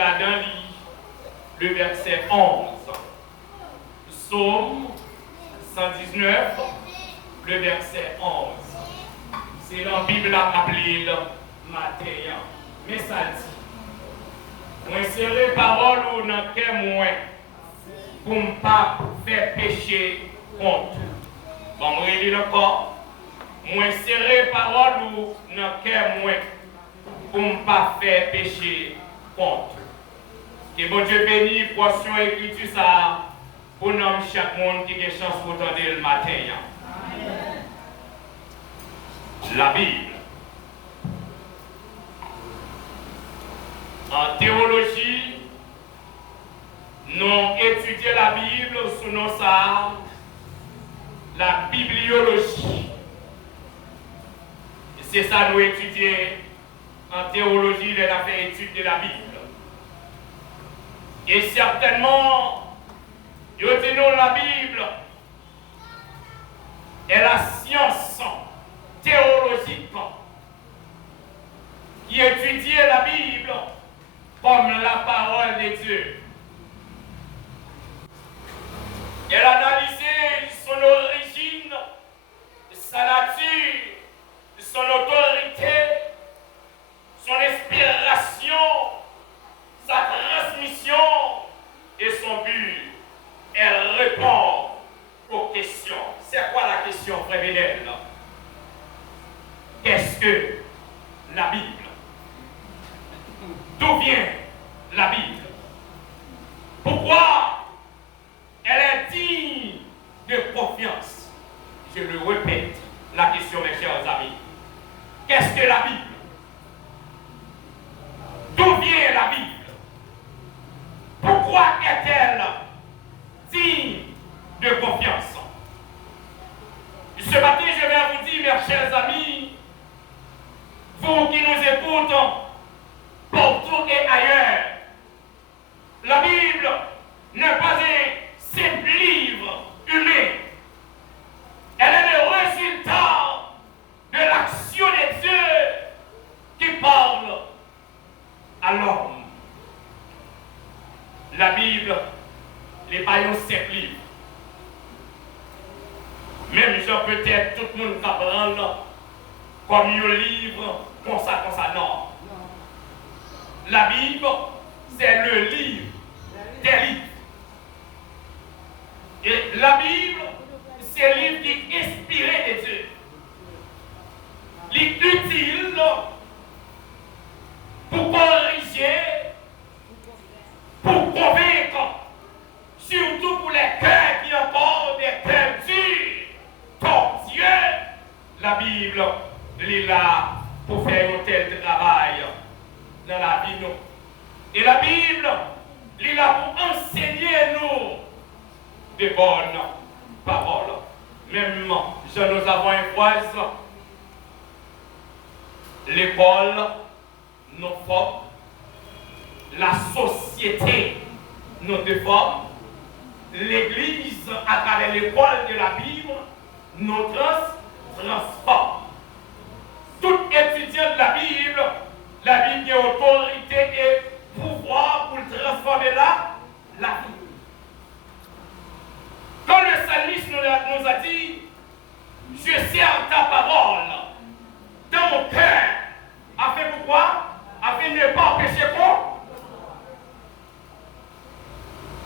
là-dedans, le verset 11. Psaume 119, le verset 11. C'est la Bible à appeler le matin. Mais ça dit, moi serré parole ou dans quel moins pour ne pas faire pécher contre. Bon, moi je dis encore, moi serré parole ou dans quel moins pour ne pas faire pécher contre. Que bon Dieu bénisse portion écriture ça pour nous chaque monde qui a chance pour entendre le matin. Amen. La Bible. En théologie, nous étudions la Bible sous nos ça, la bibliologie. C'est ça nous étudions en théologie, les affaires études de la Bible. Et certainement, nous tenons la Bible est la science théologique qui étudie la Bible comme la parole de Dieu. Elle analyse son origine, sa nature, son autorité, son inspiration, sa transmission et son but. Elle répond aux questions. C'est quoi la question, frère Bénel? Qu'est-ce que la Bible? D'où vient la Bible? Pourquoi elle est digne de confiance? Je le répète, la question, mes chers amis. Qu'est-ce que la Bible? D'où vient la Bible? Pourquoi est-elle digne de confiance? Ce matin, je vais vous dire, mes chers amis, vous qui nous écoutez partout et ailleurs, la Bible n'est pas un simple livre humain. Elle est le résultat de l'action de Dieu qui parle à l'homme. La Bible n'est pas un simple livre. Même gens peut-être tout le monde va prendre comme un livre comme ça, non. La Bible, c'est le livre des livres. Et la Bible, c'est le livre qui est inspiré de Dieu. Il est utile pour corriger, pour convaincre, surtout pour les cœurs qui ont encore des cœurs durs, tortueux. La Bible, elle est là pour faire un tel travail dans la vie. Et la Bible, elle est là pour enseigner nous de bonnes paroles. Même, nous avons une phrase, l'école nous forme, la société nous déforme, l'Église, à travers l'école de la Bible, nous transforme. Tout étudiant de la Bible a autorité et pouvoir pour transformer la vie. Quand le psalmiste nous a dit, je sers ta parole dans mon cœur, afin pourquoi? Afin de ne pas empêcher quoi?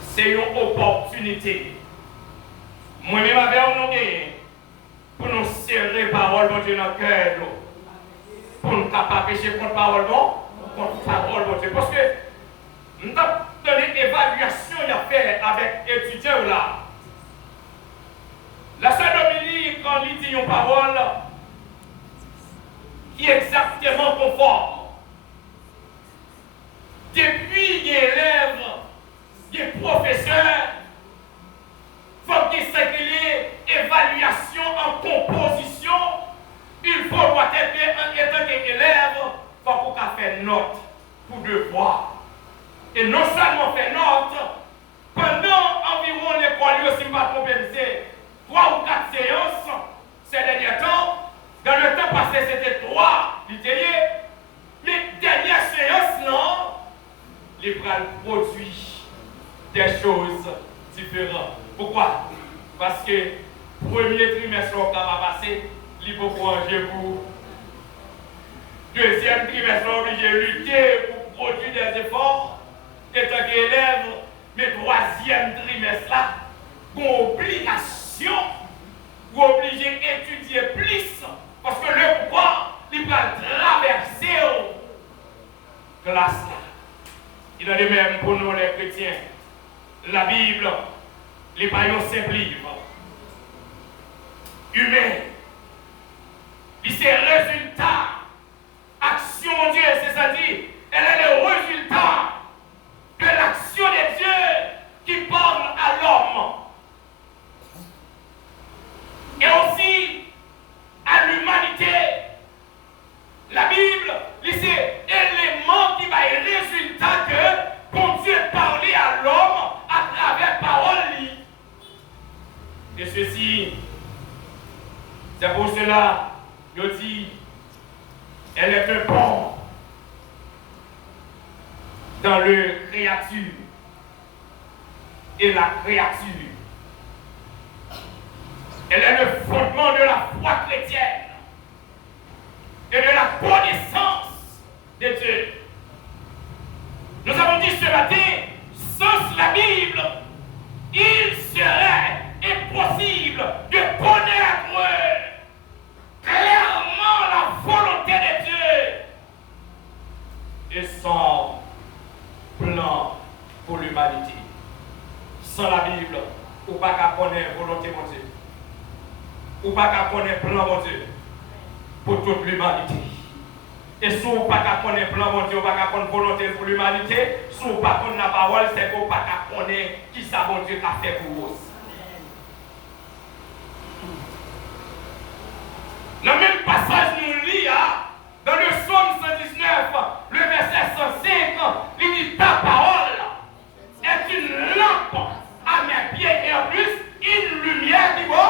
C'est une opportunité. Moi-même avec nous pour nous serrer parole de Dieu dans le cœur, pour ne pas pécher contre parole, contre parole de Dieu. Parce que nous avons donné une évaluation à faire avec les étudiants là. La sœur Dominique, quand il dit une parole qui est exactement conforme, depuis les élèves, les professeurs, il faut qu'il s'appelle évaluation en composition. Il faut en étant qu'élève, il faut qu'on fasse note pour devoir. Et non seulement faire note, pendant environ l'école, si je ne pas tromper, 3 ou 4 séances ces derniers temps. Dans le temps passé, c'était 3 l'italier. Mais dernière séance, non, les bras produit des choses différentes. Pourquoi? Parce que premier trimestre on va passer, il faut manger pour. Deuxième trimestre, on est obligé de lutter pour produire des efforts, étant qu'élève, mais troisième trimestre là, une obligation, vous obligez d'étudier plus, parce que le pouvoir, il va traverser la classe là. Il en est même pour nous les chrétiens. La Bible, les païens simple livre, humain, il c'est résultat. Action, mon Dieu, c'est ça dit, elle est le résultat de l'action de Dieu qui parle à l'homme. Et aussi à l'humanité. La Bible, c'est l'élément qui va être le résultat que bon Dieu parlait à l'homme à travers parole. Et ceci, c'est pour cela, je dis, elle est un pont dans le créature et la créature. Elle est le fondement de la foi chrétienne et de la connaissance de Dieu. Nous avons dit ce matin, sans la Bible, il serait impossible de connaître clairement la volonté de Dieu et son plan pour l'humanité. Sans la Bible, ou pas qu'à connaître la volonté de Dieu, ou pas qu'à connaître le plan de Dieu pour toute l'humanité. Et si vous pas qu'à connaître le plan de Dieu, ou pas qu'à connaître la volonté pour l'humanité, si vous pas connaître la parole, c'est que vous pas qu'à connaître qui ça bon Dieu a fait pour vous. Le même passage nous lit dans le psaume 119, le verset 105, il dit ta parole est une lampe à mes pieds et en plus une lumière qui va.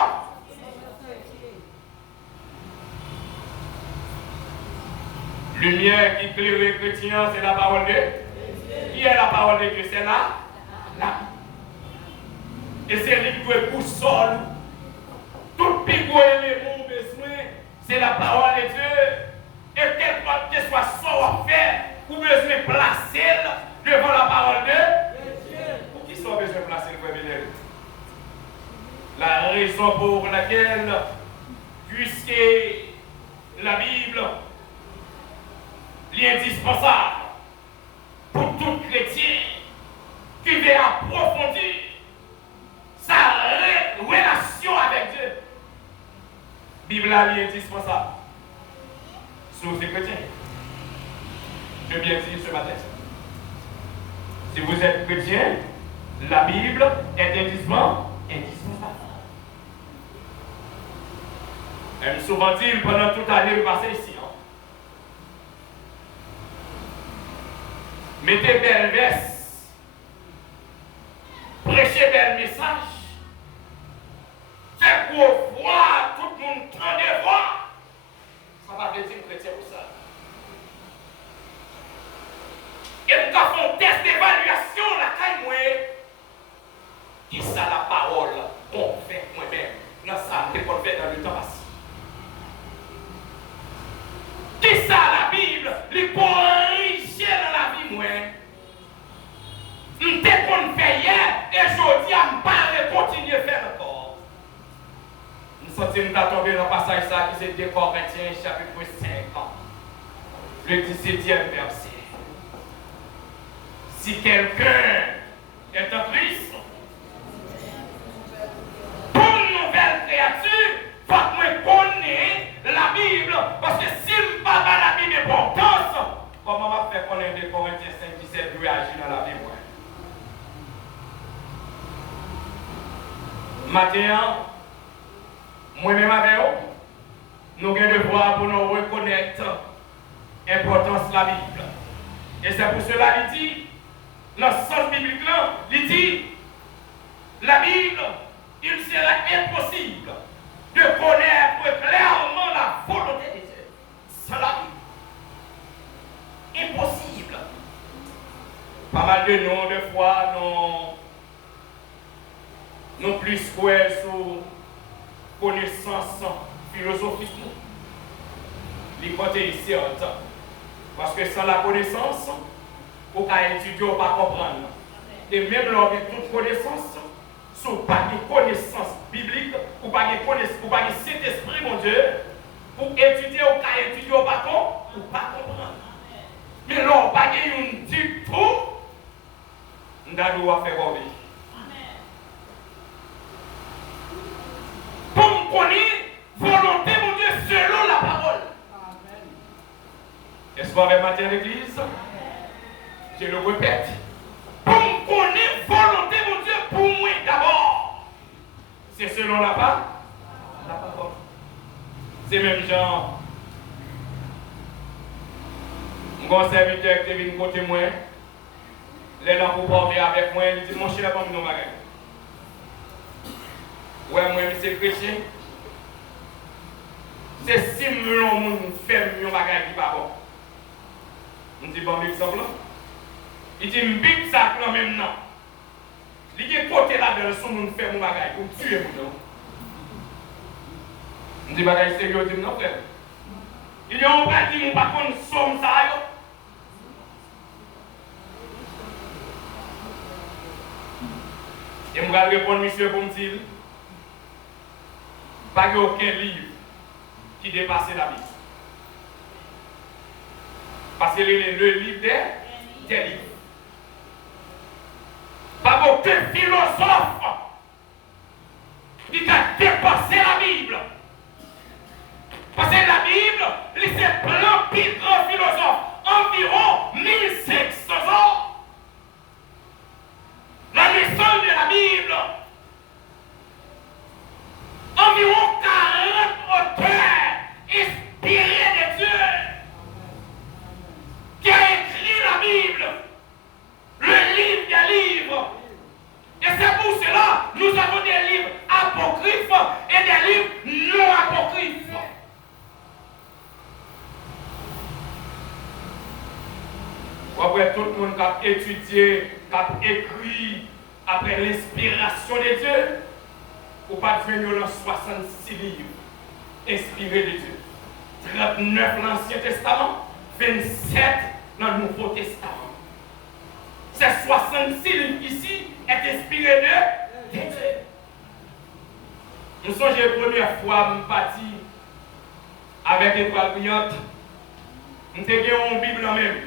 Lumière qui éclaire les chrétiens, c'est la parole de Dieu. Qui est la parole de Dieu? C'est là. Et c'est lui qui est boussole. Tout pigou élément besoin, c'est la parole de Dieu. Et quel que soit son fait, vous besoin placer devant la parole de Dieu. Pour qui soit besoin de placer le premier? La raison pour laquelle, puisque la Bible est indispensable pour tout chrétien qui veut approfondir sa relation avec Dieu. La Bible est indispensable. Sauf les chrétiens. Je viens dire ce matin. Si vous êtes chrétien, la Bible est indispensable. Elle me souvent dit pendant toute l'année, vous passez ici. Mettez belle veste, prêchez bel message, c'est pour voir tout le monde train de voir. Ça va dire chrétien pour ça. Et nous avons un test d'évaluation, la caille moi. Qui ça la parole qu'on fait moi-même dans ça qu'on fait dans le temps passé. Qui ça la Bible, les corriger dans la vie moi. Dès qu'on fait hier, et je dis à me parler, continuer à faire encore. Nous sommes tombés dans le passage ça qui c'est 2 Corinthiens chapitre 5, le 17e verset. Si quelqu'un est en Christ, pour une nouvelle créature, il faut que je connaisse la Bible. Parce que si je ne parle pas la Bible d'importance, comment je vais faire connaître 2 Corinthiens 5, 17 pour agir dans la Bible? Maintenant, moi-même avec vous, nous avons le devoir pour nous reconnaître l'importance de la Bible. Et c'est pour cela qu'il dit, dans ce sens biblique là, il dit, la Bible, il serait impossible de connaître clairement la volonté de Dieu sans la Bible. Impossible. Pas mal de noms, de fois, non plus quoi sur connaissance philosophique. Les côtés ici en temps. Parce que sans la connaissance, on peut étudier, on ne peut pas comprendre. Et même lors de toute connaissance, si on n'a pas de connaissance biblique, ou pas de connaissance, ou pas de Saint-Esprit, mon Dieu, pour étudier, on peut étudier, on ne peut pas comprendre. Mais là, on pas de du tout, on doit faire quoi? Pour me connaître, volonté, mon Dieu, selon la parole. Est-ce qu'on va matin à l'église? Je le répète. Pour me connaître, volonté, mon Dieu, pour moi d'abord. C'est selon la parole. C'est même genre. Mon serviteur qui est venu côté moi, les gens pour parler avec moi, il dit mon cher, pas mon bagage. Ouais, moi, c'est chrétien. C'est si mon monde fait mon bagage qui pas bon. On dit bon exemple. Il dit m'bip ça quand même non. Il y a côté là-dedans, son monde fait mon bagage pour tuer mon nom. On dit bagage sérieux, dit non frère. Il y a un gars qui pas contre somme ça yo. Et je vais répondre, monsieur, pour me dire, pas aucun livre qui dépasse la Bible. Parce que le livre des livres. Pas aucun philosophe qui a dépassé la Bible. Parce que la Bible, c'est plein de grands philosophes, environ 1500 ans. La leçon de la Bible, environ 40 auteurs inspirés de Dieu qui a écrit la Bible, le livre des livres. Et c'est pour cela que nous avons des livres apocryphes et des livres non apocryphes. Après tout le monde qui a étudié, qui a écrit après l'inspiration de Dieu, ou pas devenir dans 66 livres inspirés de Dieu. 39 dans l'Ancien Testament, 27 dans le Nouveau Testament. Ces 66 livres ici est inspiré de Dieu. Nous sommes la première fois que parti avec l'étoile brillante. Nous avons une Bible en même.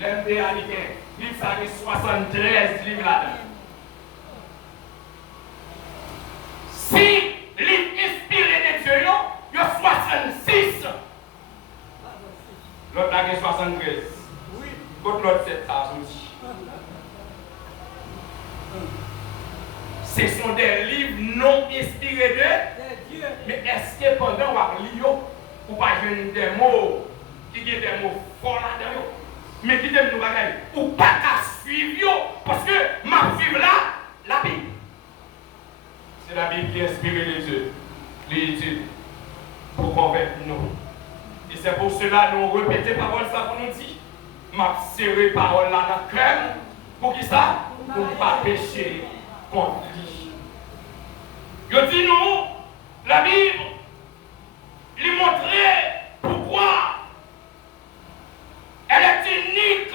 L'MDA livre ça a 73 livres là-dedans. Si livre inspiré de Dieu, il y a 66. L'autre a 73. Oui. L'autre 7 aussi. Ce sont des livres non inspirés de Dieu. Mais est-ce que pendant qu'on lit, ou pas des mots qui ont des mots forts là-dedans? Mais qui t'aime nous bagaille, ou pas qu'à suivre, parce que ma suivre là, la Bible. C'est la Bible qui est inspirée de Dieu, l'étude, pour convaincre nous. Et c'est pour cela que nous répétons parole ça pour nous dire, m'a serré parole là dans le cœur, pour qui ça? Pour ne pas pécher contre lui. Je dis nous, la Bible, lui montrer pourquoi elle est unique